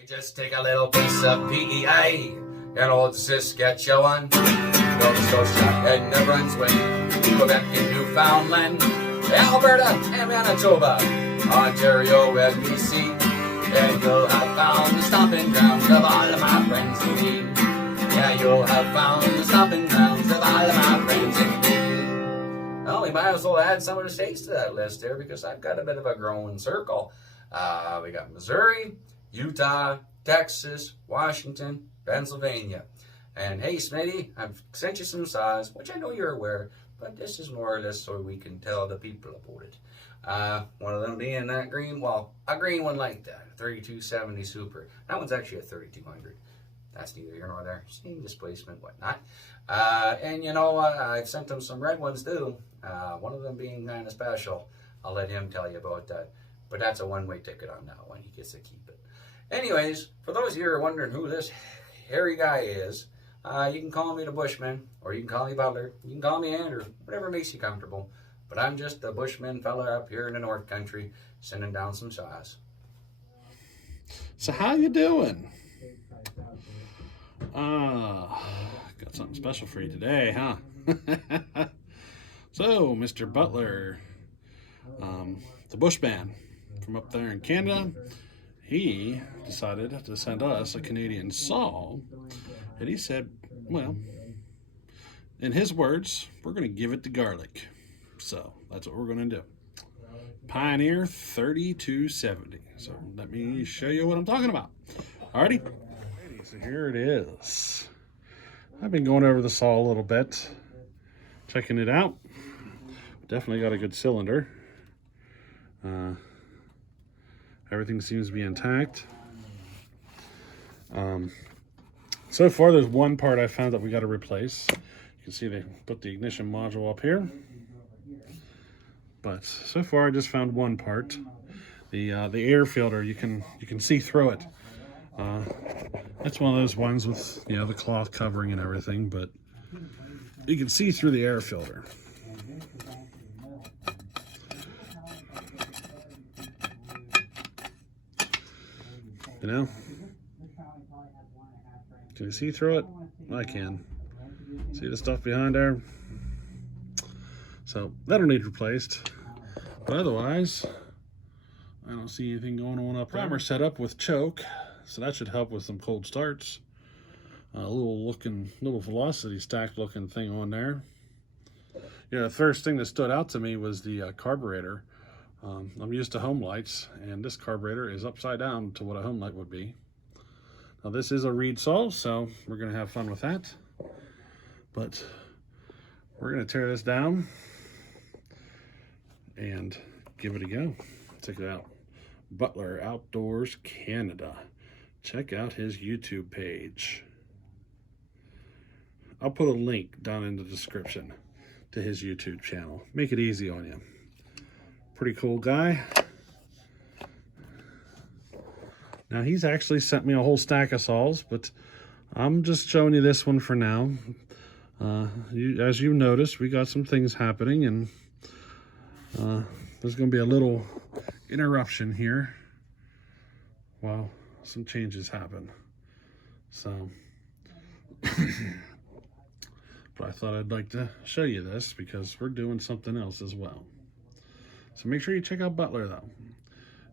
You just take a little piece of PEA in old Saskatchewan, Nova Scotia and New Brunswick, Quebec and Newfoundland, Alberta and Manitoba, Ontario and BC, and you'll have found the stomping grounds of all of my friends indeed. Yeah, you'll have found the stomping grounds of all of my friends indeed. Well, we might as well add some of the states to that list there because I've got a bit of a growing circle. We got Missouri, Utah, Texas, Washington, Pennsylvania. And hey, Smitty, I've sent you some size, which I know you're aware, but this is more or less so we can tell the people about it. One of them being that green, well, a green one like that, a 3270 Super. That one's actually a 3200. That's neither here nor there. Same displacement, whatnot. And you know what? I've sent them some red ones too. One of them being kind of special. I'll let him tell you about that. But that's a one-way ticket on that one. He gets to keep it. Anyways, for those of you who are wondering who this hairy guy is, you can call me the Bushman, or you can call me Butler, you can call me Andrew, whatever makes you comfortable. But I'm just the Bushman fella up here in the North Country, sending down some size. So how you doing? Got something special for you today, huh? So, Mr. Butler, the Bushman from up there in Canada, he decided to send us a Canadian saw, and he said, well, in his words, we're going to give it the garlic. So that's what we're going to do. Pioneer 3270. So let me show you what I'm talking about. Alrighty. So here it is. I've been going over the saw a little bit, checking it out. Definitely got a good cylinder. Everything seems to be intact. So far, there's one part I found that we got to replace. You can see they put the ignition module up here. But so far, I just found one part. The air filter, you can see through it. That's one of those ones with the cloth covering and everything, but you can see through the air filter. You know? Can you see through it? I can. See the stuff behind there? So that'll need replaced. But otherwise, I don't see anything going on up there. Primer set up with choke, so that should help with some cold starts. A little velocity stack looking thing on there. The first thing that stood out to me was the carburetor. I'm used to home lights, and this carburetor is upside down to what a home light would be. Now this is a reed saw, so we're going to have fun with that. But we're going to tear this down and give it a go. Check it out. Butler Outdoors Canada. Check out his YouTube page. I'll put a link down in the description to his YouTube channel. Make it easy on you. Pretty cool guy. Now he's actually sent me a whole stack of saws, but I'm just showing you this one for now. As you noticed, we got some things happening, and there's going to be a little interruption here while some changes happen. So, but I thought I'd like to show you this because we're doing something else as well. So make sure you check out Butler though.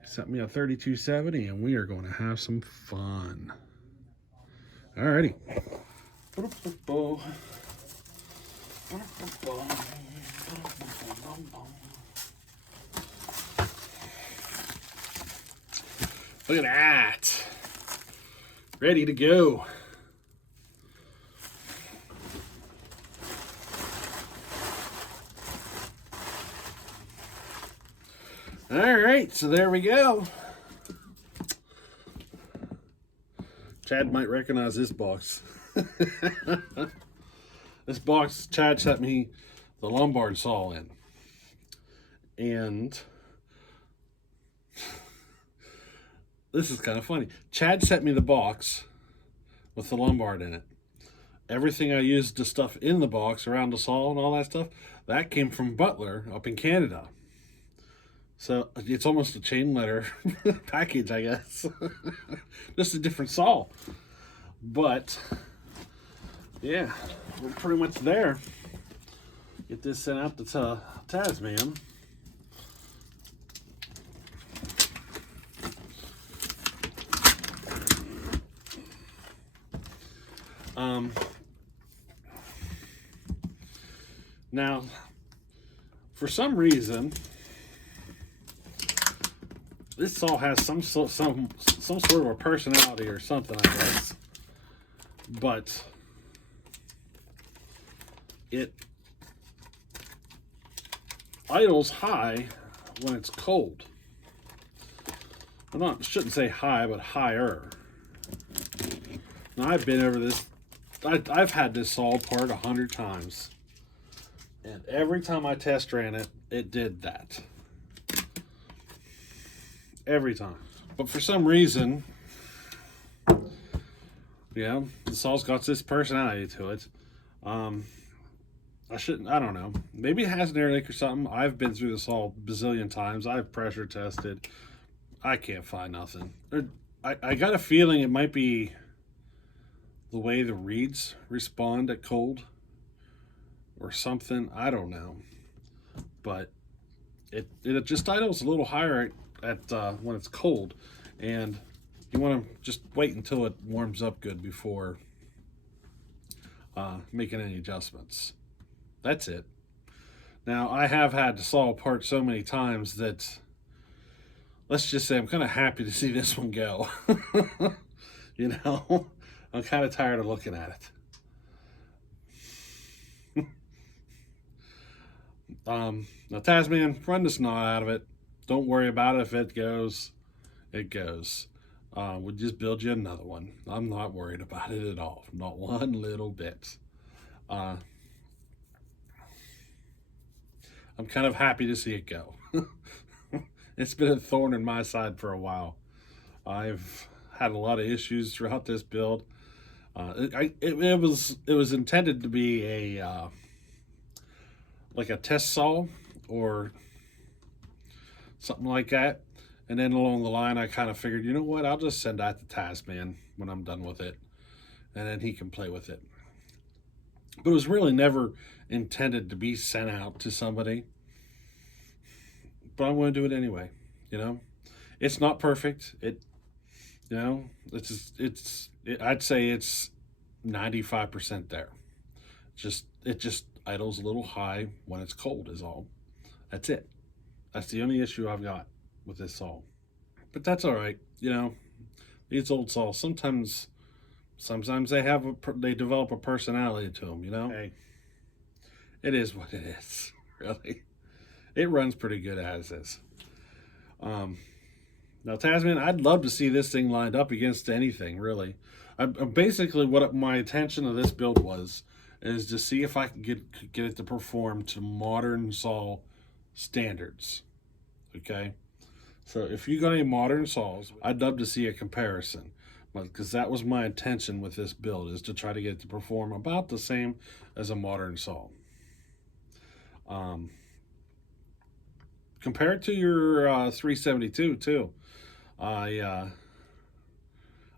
He sent me a 3270 and we are going to have some fun. Alrighty. Look at that. Ready to go. All right, so there we go. Chad might recognize this box. This box, Chad sent me the Lombard saw in. And this is kind of funny. Chad sent me the box with the Lombard in it. Everything I used to stuff in the box around the saw and all that stuff, that came from Butler up in Canada. So it's almost a chain letter package, I guess. Just a different saw. But yeah, we're pretty much there. Get this sent out to TazMan. Now, for some reason, this saw has some sort of a personality or something, I guess. But it idles high when it's cold. I shouldn't say high, but higher. Now, I've been over this. I've had this saw apart 100 times. And every time I test ran it, it did that. Every time. But for some reason, yeah, the saw's got this personality to it. I don't know. Maybe it has an air leak or something. I've been through the saw a bazillion times. I've pressure tested. I can't find nothing. I got a feeling it might be the way the reeds respond at cold or something. I don't know. But it just idles a little higher at when it's cold, and you want to just wait until it warms up good before making any adjustments. That's it. Now, I have had the saw apart so many times that, let's just say, I'm kind of happy to see this one go. You know, I'm kind of tired of looking at it. Now, TazMan, run the snot out of it. Don't worry about it. If it goes, it goes. We'll just build you another one. I'm not worried about it at all. Not one little bit. I'm kind of happy to see it go. It's been a thorn in my side for a while. I've had a lot of issues throughout this build. It was intended to be a like a test saw or something like that. And then along the line, I kind of figured, you know what? I'll just send that to TazMan when I'm done with it, and then he can play with it. But it was really never intended to be sent out to somebody. But I'm going to do it anyway. You know, it's not perfect. I'd say it's 95% there. It just idles a little high when it's cold is all. That's it. That's the only issue I've got with this saw. But that's all right. You know, these old saws, sometimes they develop a personality to them, you know? Hey, it is what it is, really. It runs pretty good as is. Now, TazMan, I'd love to see this thing lined up against anything, really. Basically, what my intention of this build is to see if I can get it to perform to modern saw standards. Okay? So if you got any modern saws, I'd love to see a comparison. Because that was my intention with this build, is to try to get it to perform about the same as a modern saw. Compare it to your 372 too. I'd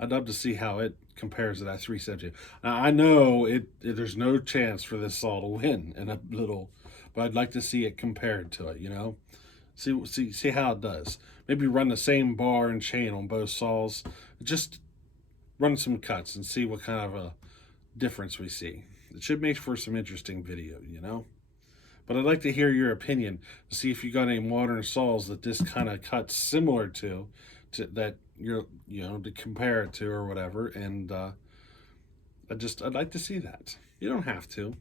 love to see how it compares to that 372. Now, I know there's no chance for this saw to win in a little, but I'd like to see it compared to it, you know? See how it does. Maybe run the same bar and chain on both saws. Just run some cuts and see what kind of a difference we see. It should make for some interesting video, you know? But I'd like to hear your opinion to see if you got any modern saws that this kind of cuts similar to that to compare it to or whatever. And I'd like to see that. You don't have to.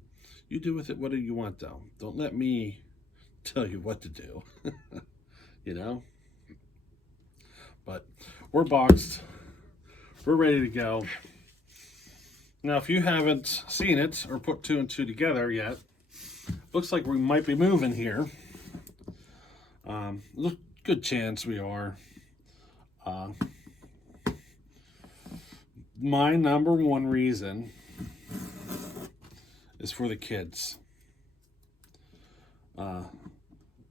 You do with it whatever you want, though. Don't let me tell you what to do. You know? But we're boxed. We're ready to go. Now, if you haven't seen it or put two and two together yet, looks like we might be moving here. Good chance we are. My number one reason is for the kids.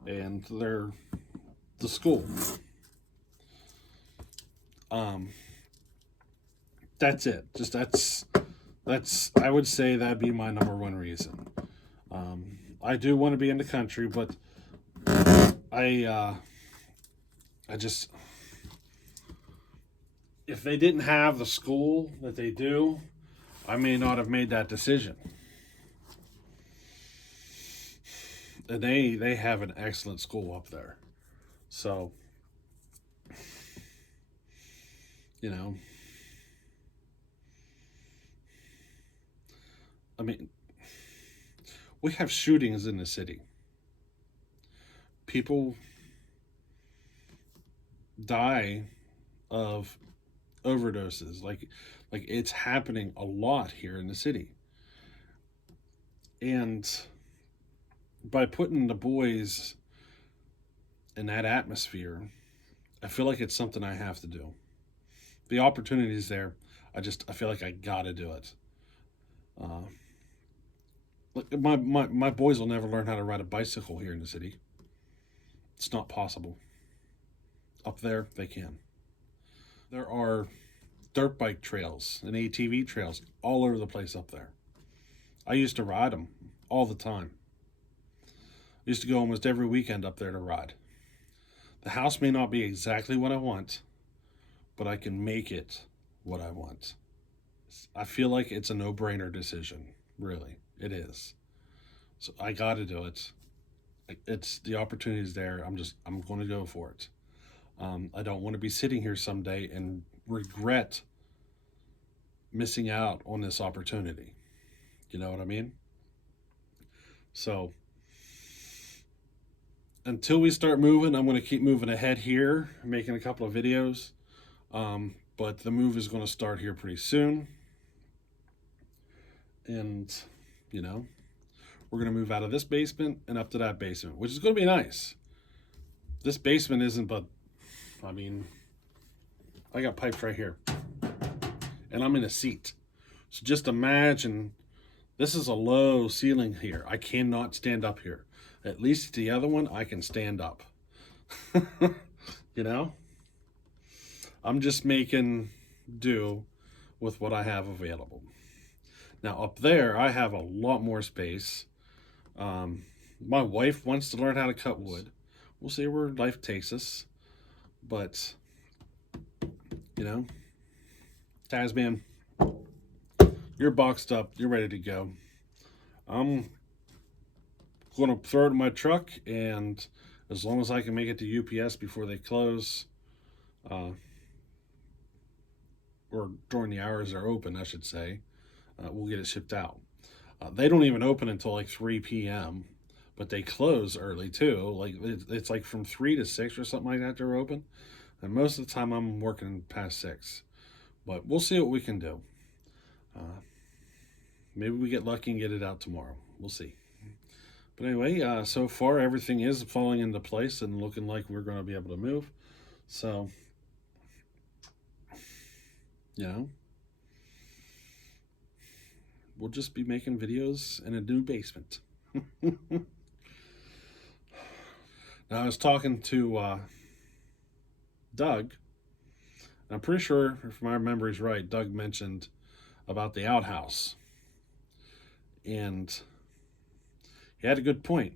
And they're the school. That's it. Just that's I would say that'd be my number one reason. I do want to be in the country, but I just, if they didn't have the school that they do, I may not have made that decision. And they have an excellent school up there. So, you know, I mean, we have shootings in the city. People die of overdoses. Like it's happening a lot here in the city. And by putting the boys in that atmosphere, I feel like it's something I have to do. The opportunity's there. I feel like I gotta do it. My boys will never learn how to ride a bicycle here in the city. It's not possible. Up there, they can. There are dirt bike trails and ATV trails all over the place up there. I used to ride them all the time. I used to go almost every weekend up there to ride. The house may not be exactly what I want, but I can make it what I want. I feel like it's a no-brainer decision, really. It is. So I got to do it. It's the opportunity's there. I'm going to go for it. I don't want to be sitting here someday and regret missing out on this opportunity. You know what I mean? So until we start moving, I'm going to keep moving ahead here, making a couple of videos. But the move is going to start here pretty soon. And, you know, we're going to move out of this basement and up to that basement, which is going to be nice. This basement isn't, but, I mean, I got pipes right here. And I'm in a seat. So just imagine, this is a low ceiling here. I cannot stand up here. At least the other one, I can stand up. You know? I'm just making do with what I have available. Now up there, I have a lot more space. My wife wants to learn how to cut wood. We'll see where life takes us. But, you know, TazMan, you're boxed up. You're ready to go. I'm going to throw it in my truck, and as long as I can make it to UPS before they close, or during the hours they're open, I should say, we'll get it shipped out. They don't even open until like 3 p.m., but they close early too. Like it's like from 3 to 6 or something like that they're open. And most of the time I'm working past 6. But we'll see what we can do. Maybe we get lucky and get it out tomorrow. We'll see. But anyway, so far everything is falling into place and looking like we're going to be able to move. So, you know, we'll just be making videos in a new basement. Now, I was talking to Doug, and I'm pretty sure, if my memory's right, Doug mentioned about the outhouse. And he had a good point.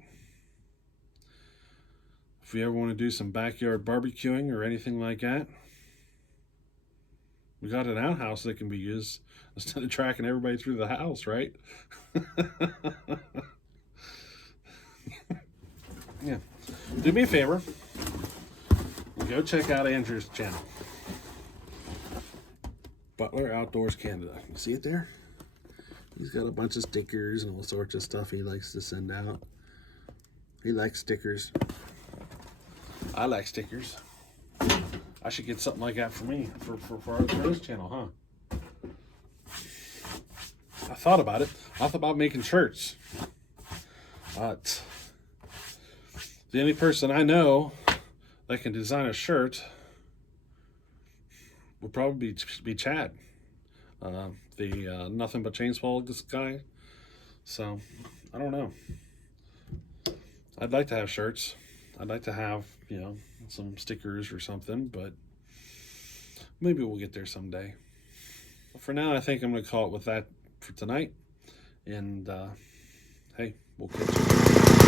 If you ever want to do some backyard barbecuing or anything like that, we got an outhouse that can be used instead of tracking everybody through the house, right? Yeah. Do me a favor. Go check out Andrew's channel. Butler Outdoors Canada. You see it there? He's got a bunch of stickers and all sorts of stuff he likes to send out. He likes stickers. I like stickers. I should get something like that for me, for his channel, huh? I thought about it. I thought about making shirts. But the only person I know that can design a shirt would probably be Chad. The Nothing But Chainsaw guy. So, I don't know. I'd like to have shirts. I'd like to have, you know, some stickers or something, but maybe we'll get there someday. But for now, I think I'm going to call it with that for tonight. And hey, we'll catch you.